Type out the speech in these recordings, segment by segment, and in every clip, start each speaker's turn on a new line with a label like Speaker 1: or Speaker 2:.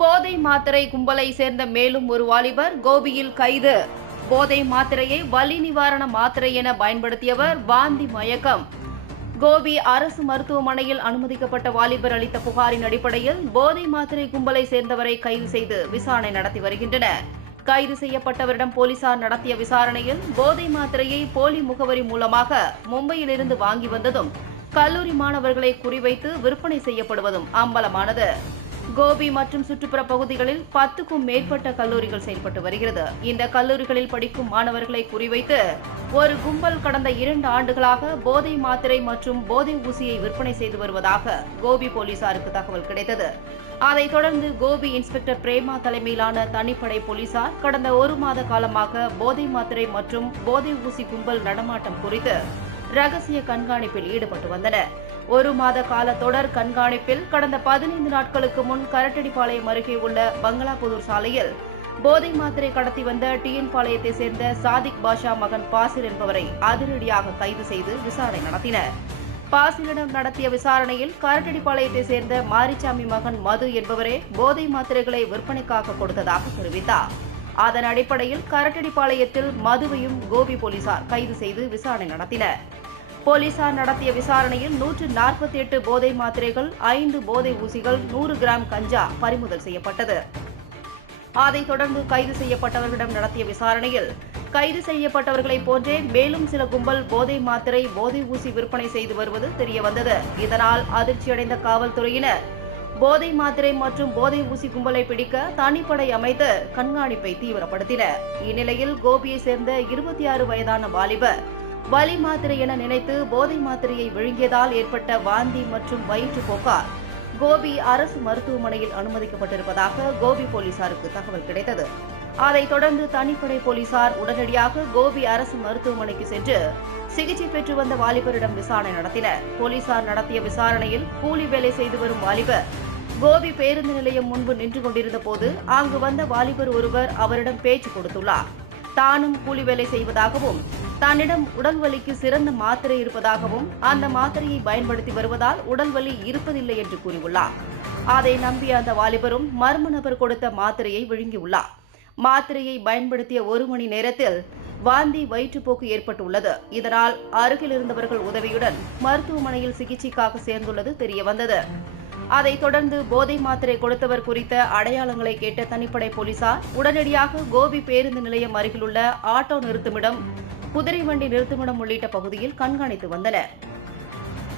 Speaker 1: போதை மாத்திரை கும்பலை சேர்ந்த மேலும் ஒரு வாலிபர் கோபியில் கைது. போதை மாத்திரையை வலி நிவாரண மாத்திரை என பயன்படுத்தியவர் வாந்தி மயக்கம். கோபி அரசு மருத்துவமனையில் அனுமதிக்கப்பட்ட வாலிபர் அளித்த புகாரின் அடிப்படையில் போதை மாத்திரை கும்பலை சேர்ந்தவரை கைது செய்து விசாரணை நடத்தி வருகின்றனர். கைது செய்யப்பட்டவரிடம் போலீசார் நடத்திய விசாரணையில் போதை மாத்திரையை போலி முகவரி மூலமாக மும்பையிலிருந்து வாங்கி வந்ததும் கல்லூரி மாணவர்களை குறிவைத்து விற்பனை செய்யப்படுவதும் அம்பலமானது. கோபி மற்றும் சுற்றுப்புற பகுதிகளில் பத்துக்கும் மேற்பட்ட கல்லூரிகள் செயல்பட்டு வருகிறது. இந்த கல்லூரிகளில் படிக்கும் மாணவர்களை குறிவைத்து ஒரு கும்பல் கடந்த இரண்டு ஆண்டுகளாக போதை மாத்திரை மற்றும் போதை ஊசியை விற்பனை செய்து வருவதாக கோபி போலீசாருக்கு தகவல் கிடைத்தது. அதைத் தொடர்ந்து கோபி இன்ஸ்பெக்டர் பிரேமா தலைமையிலான தனிப்படை போலீசார் கடந்த ஒரு மாத காலமாக போதை மாத்திரை மற்றும் போதை ஊசி கும்பல் நடமாட்டம் குறித்து ரகசிய கண்காணிப்பில் ஈடுபட்டு வந்தனர். ஒரு மாத கால தொடர் கண்காணிப்பில் கடந்த பதினைந்து நாட்களுக்கு முன் கரட்டடிப்பாளையம் அருகே உள்ள பங்களாபுதூர் சாலையில் போதை மாத்திரை கடத்தி வந்த டிஎன் பாளையத்தை சேர்ந்த சாதிக் பாஷா மகன் பாசிர் என்பவரை அதிரடியாக கைது செய்து விசாரணை நடத்தினர். பாசிலிடம் நடத்திய விசாரணையில் கரட்டடிப்பாளையத்தை சேர்ந்த மாரிச்சாமி மகன் மது என்பவரே போதை மாத்திரைகளை விற்பனைக்காக கொடுத்ததாக தெரிவித்தார். அதன் அடிப்படையில் கரட்டடிப்பாளையத்தில் மதுவையும் கோபி போலீசார் கைது செய்து விசாரணை நடத்தினர். போலீசார் நடத்திய விசாரணையில் நூற்று நாற்பத்தி எட்டு போதை மாத்திரைகள் ஐந்து போதை ஊசிகள் நூறு கிராம் கஞ்சா பறிமுதல் செய்யப்பட்டது. அதைத் தொடர்ந்து கைது செய்யப்பட்டவர்களிடம் நடத்திய விசாரணையில் கைது செய்யப்பட்டவர்களைப் போன்றே மேலும் சில கும்பல் போதை மாத்திரை போதை ஊசி விற்பனை செய்து வருவது தெரியவந்தது. இதனால் அதிர்ச்சியடைந்த காவல்துறையினர் போதை மாத்திரை மற்றும் போதை ஊசி கும்பலை பிடிக்க தனிப்படை அமைத்து கண்காணிப்பை தீவிரப்படுத்தினர். இந்நிலையில் கோபியை சேர்ந்த இருபத்தி ஆறு வயதான வாலிபர் வலி மாத்திரை என நினைத்து போதை மாத்திரையை விழுங்கியதால் ஏற்பட்ட வாந்தி மற்றும் வயிற்று போக்கார் கோபி அரசு மருத்துவமனையில் அனுமதிக்கப்பட்டிருப்பதாக கோபி போலீசாருக்கு தகவல் கிடைத்தது. அதைத் தொடர்ந்து தனிப்படை போலீசார் உடனடியாக கோபி அரசு மருத்துவமனைக்கு சென்று சிகிச்சை பெற்று வந்த வாலிபரிடம் விசாரணை நடத்தினர். போலீசார் நடத்திய விசாரணையில் கூலி வேலை செய்து வரும் வாலிபர் கோபி பேருந்து நிலையம் முன்பு நின்று கொண்டிருந்த போது அங்கு வந்த வாலிபர் ஒருவர் அவரிடம் பேச்சு கொடுத்துள்ளார். தானும் கூலி வேலை செய்வதாகவும் தன்னிடம் உடல் வலிக்கு சிறந்த மாத்திரை இருப்பதாகவும் அந்த மாத்திரையை பயன்படுத்தி வருவதால் உடல் வலி இருப்பதில்லை என்று கூறியுள்ளார். அதை நம்பிய அந்த வாலிபரும் மர்ம நபர் கொடுத்த மாத்திரையை விழுங்கியுள்ளார். மாத்திரையை பயன்படுத்திய ஒரு மணி நேரத்தில் வாந்தி வயிற்றுப்போக்கு ஏற்பட்டுள்ளது. இதனால் அருகில் இருந்தவர்கள் உதவியுடன் மருத்துவமனையில் சிகிச்சைக்காக சேர்ந்துள்ளது தெரியவந்தது. அதைத் தொடர்ந்து போதை மாத்திரை கொடுத்தவர் குறித்த அடையாளங்களை கேட்ட தனிப்படை போலீசார் உடனடியாக கோபி பேருந்து நிலையம் அருகிலுள்ள ஆட்டோ நிறுத்துமிடம் குதிரை வண்டி நிறுத்துமிடம் உள்ளிட்ட பகுதியில் கண்காணித்து வந்தனர்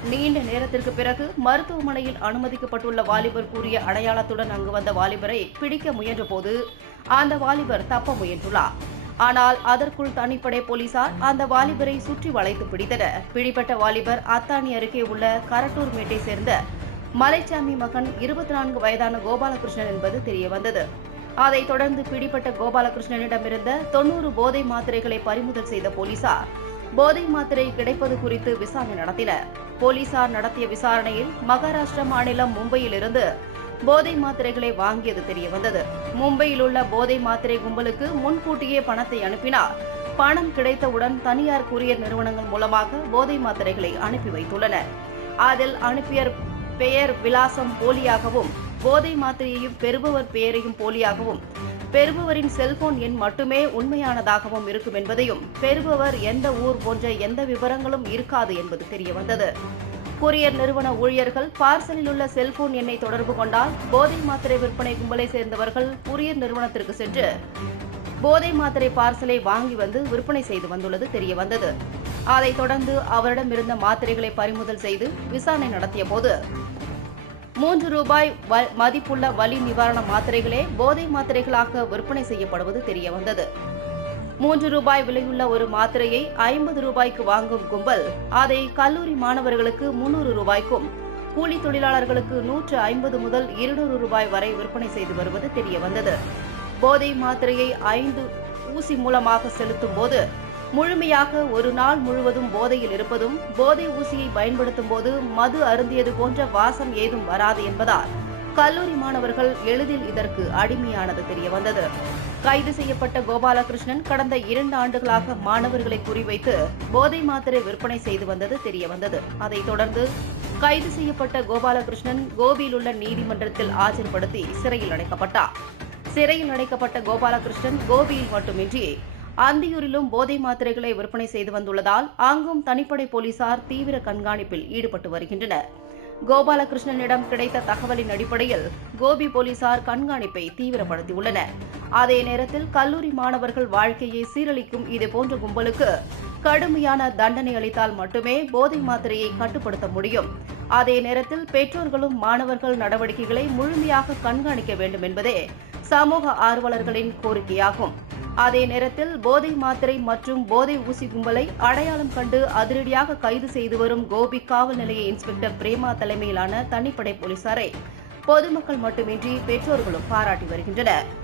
Speaker 1: நீண்ட நேரத்திற்கு பிறகு மருத்துவமனையில் அனுமதிக்கப்பட்டுள்ள வாலிபர் கூறிய அடையாளத்துடன் அங்கு வந்த வாலிபரை பிடிக்க முயன்றபோது அந்த வாலிபர் தப்ப முயன்றுள்ளார். ஆனால் அதற்குள் தனிப்படை போலீசார் அந்த வாலிபரை சுற்றி வளைத்து பிடித்தனர். பிடிபட்ட வாலிபர் அத்தானி அருகே உள்ள கரட்டூர் மேட்டை சேர்ந்த மலைச்சாமி மகன் இருபத்தி நான்கு வயதான கோபாலகிருஷ்ணன் என்பது தெரியவந்தது. அதைத் தொடர்ந்து பிடிபட்ட கோபாலகிருஷ்ணனிடமிருந்த தொன்னூறு போதை மாத்திரைகளை பறிமுதல் செய்த போலீசார். போதை மாத்திரை கிடைப்பது குறித்து விசாரணை நடத்தினர். போலீசார் நடத்திய விசாரணையில் மகாராஷ்டிரா மாநிலம் மும்பையிலிருந்து போதை மாத்திரைகளை வாங்கியது தெரியவந்தது. மும்பையில் உள்ள போதை மாத்திரை கும்பலுக்கு முன்கூட்டியே பணத்தை அனுப்பினார். பணம் கிடைத்தவுடன் தனியார் கூரியர் நிறுவனங்கள் மூலமாக போதை மாத்திரைகளை அனுப்பி வைத்துள்ளனர். அதில் அனுப்பிய பெயர் விலாசம் போலியாகவும் போதை மாத்திரையையும் பெறுபவர் பெயரையும் போலியாகவும் பெறுபவரின் செல்போன் எண் மட்டுமே உண்மையானதாகவும் இருக்கும் என்பதையும் பெறுபவர் எந்த ஊர் போன்ற எந்த விவரங்களும் இருக்காது என்பது தெரியவந்தது. கொரியர் நிறுவன ஊழியர்கள் பார்சலில் உள்ள செல்போன் எண்ணை தொடர்பு கொண்டால் போதை மாத்திரை விற்பனை கும்பலை சேர்ந்தவர்கள் கொரியர் நிறுவனத்திற்கு சென்று போதை மாத்திரை பார்சலை வாங்கி வந்து விற்பனை செய்து வந்துள்ளது தெரியவந்தது. அதைத் தொடர்ந்து அவரிடம் இருந்த மாத்திரைகளை பறிமுதல் செய்து விசாரணை நடத்திய போது மூன்று ரூபாய் வ- மதிப்புள்ள வலி நிவாரண மாத்திரைகளே போதை மாத்திரைகளாக விற்பனை செய்யப்படுவது தெரியவந்தது. மூன்று ரூபாய் விலையுள்ள ஒரு மாத்திரையை ஐம்பது ரூபாய்க்கு வாங்கும் கும்பல் அதை கல்லூரி மாணவர்களுக்கு முன்னூறு ரூபாய்க்கும் கூலி தொழிலாளர்களுக்கு நூற்று ஐம்பது முதல் இருநூறு ரூபாய் வரை விற்பனை செய்து வருவது தெரியவந்தது. போதை மாத்திரையை ஐந்து ஊசி மூலமாக செலுத்தும் போது முழுமையாக ஒரு நாள் முழுவதும் போதையில் இருப்பதும் போதை ஊசியை பயன்படுத்தும் போது மது அருந்தியது போன்ற வாசம் ஏதும் வராது என்பதால் கல்லூரி மாணவர்கள் எளிதில் இதற்கு அடிமையானது தெரியவந்தது கைது செய்யப்பட்ட கோபாலகிருஷ்ணன் கடந்த இரண்டு ஆண்டுகளாக மாணவர்களை குறிவைத்து போதை மாத்திரை விற்பனை செய்து வந்தது தெரியவந்தது அதைத் தொடர்ந்து கைது செய்யப்பட்ட கோபாலகிருஷ்ணன் கோபியில் உள்ள நீதிமன்றத்தில் ஆஜர்படுத்தி சிறையில் அடைக்கப்பட்டார். சிறையில் அடைக்கப்பட்ட கோபாலகிருஷ்ணன் கோபியில் மட்டுமின்றி அந்தியூரிலும் போதை மாத்திரைகளை விற்பனை செய்து வந்துள்ளதால் அங்கும் தனிப்படை போலீசார் தீவிர கண்காணிப்பில் ஈடுபட்டு வருகின்றனர். கோபாலகிருஷ்ணனிடம் கிடைத்த தகவலின் அடிப்படையில் கோபி போலீசார் கண்காணிப்பை தீவிரப்படுத்தியுள்ளனர். அதே நேரத்தில் கல்லூரி மாணவர்கள் வாழ்க்கையை சீரழிக்கும் இதுபோன்ற கும்பலுக்கு கடுமையான தண்டனை அளித்தால் மட்டுமே போதை மாத்திரையை கட்டுப்படுத்த முடியும். அதே நேரத்தில் பெற்றோர்களும் மாணவர்கள் நடவடிக்கைகளை முழுமையாக கண்காணிக்க வேண்டும் என்பதே சமூக ஆர்வலர்களின் கோரிக்கையாகும். அதே நேரத்தில் போதை மாத்திரை மற்றும் போதை ஊசி கும்பலை அடையாளம் கண்டு அதிரடியாக கைது செய்து வரும் கோபி காவல் நிலைய இன்ஸ்பெக்டர் பிரேமா தலைமையிலான தனிப்படை போலீசாரை பொதுமக்கள் மட்டுமின்றி பெற்றோர்களும் பாராட்டி வருகின்றனர்.